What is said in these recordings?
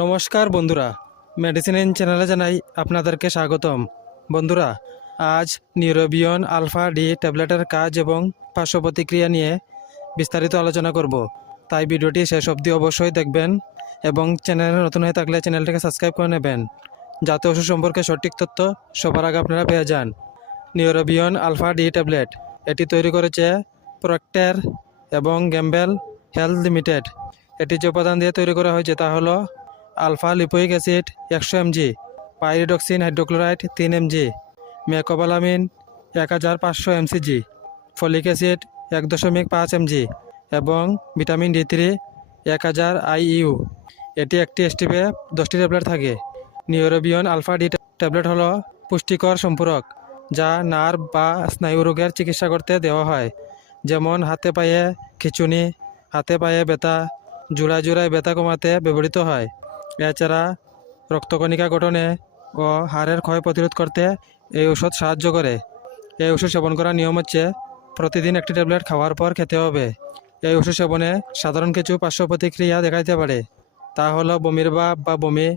নমস্কার বন্ধুরা। Medicine in চ্যানেলে জানাই আপনাদেরকে স্বাগতম। বন্ধুরা, আজ নিউরোবিয়ন আলফা ডি ট্যাবলেটের কাজ এবং পার্শ্ব প্রতিক্রিয়া নিয়ে বিস্তারিত আলোচনা করব। তাই ভিডিওটি শেষ অবধি অবশ্যই দেখবেন এবং চ্যানেলে নতুন হয়ে থাকলে চ্যানেলটিকে সাবস্ক্রাইব করে নেবেন। যাতে ওষুধ সম্পর্কে সঠিক তথ্য সবার আগে আপনারা পেয়ে যান। নিউরোবিয়ন আলফা ডি ট্যাবলেট এটি তৈরি করেছে প্রক্টের এবং গ্যাম্বেল হেলথ লিমিটেড এটি যে উপাদান দিয়ে তৈরি করা হয়েছে তা হলো আলফা লিপোইক অ্যাসিড একশো এমজি, পাইরিডক্সিন হাইড্রোক্লোরাইড তিন এমজি, মেকোবালামিন এক হাজার পাঁচশো এমসিজি, ফলিক অ্যাসিড এক দশমিক পাঁচ এমজি এবং ভিটামিন ডি থ্রি এক হাজার আইইউ। এটি একটি স্টিপে দশটি ট্যাবলেট থাকে। নিউরোবিয়ন আলফা ডি ট্যাবলেট হলো পুষ্টিকর সম্পূরক, যা নার্ভ বা স্নায়ু রোগের চিকিৎসা করতে দেওয়া হয়। যেমন হাতে পায়ে খিচুনি, হাতে পায়ে ব্যথা, জোড়ায় জোড়ায় ব্যথা কমাতে ব্যবহৃত হয়। এছাড়া রক্তকণিকা গঠনে ও হাড়ের ক্ষয় প্রতিরোধ করতে এই ওষুধ সাহায্য করে। এই ওষুধ সেবন করার নিয়ম হচ্ছে প্রতিদিন একটি ট্যাবলেট খাওয়ার পর খেতে হবে। এই ওষুধ সেবনে সাধারণ কিছু পার্শ্ব প্রতিক্রিয়া দেখা দিতে পারে। তা হলো বমির ভাব বা বমি,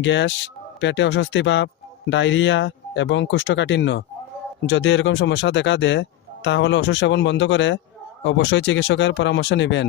গ্যাস, পেটে অস্বস্তি ভাব, ডায়রিয়া এবং কুষ্ঠকাঠিন্য। যদি এরকম সমস্যা দেখা দেয়, তাহলে ওষুধ সেবন বন্ধ করে অবশ্যই চিকিৎসকের পরামর্শ নেবেন।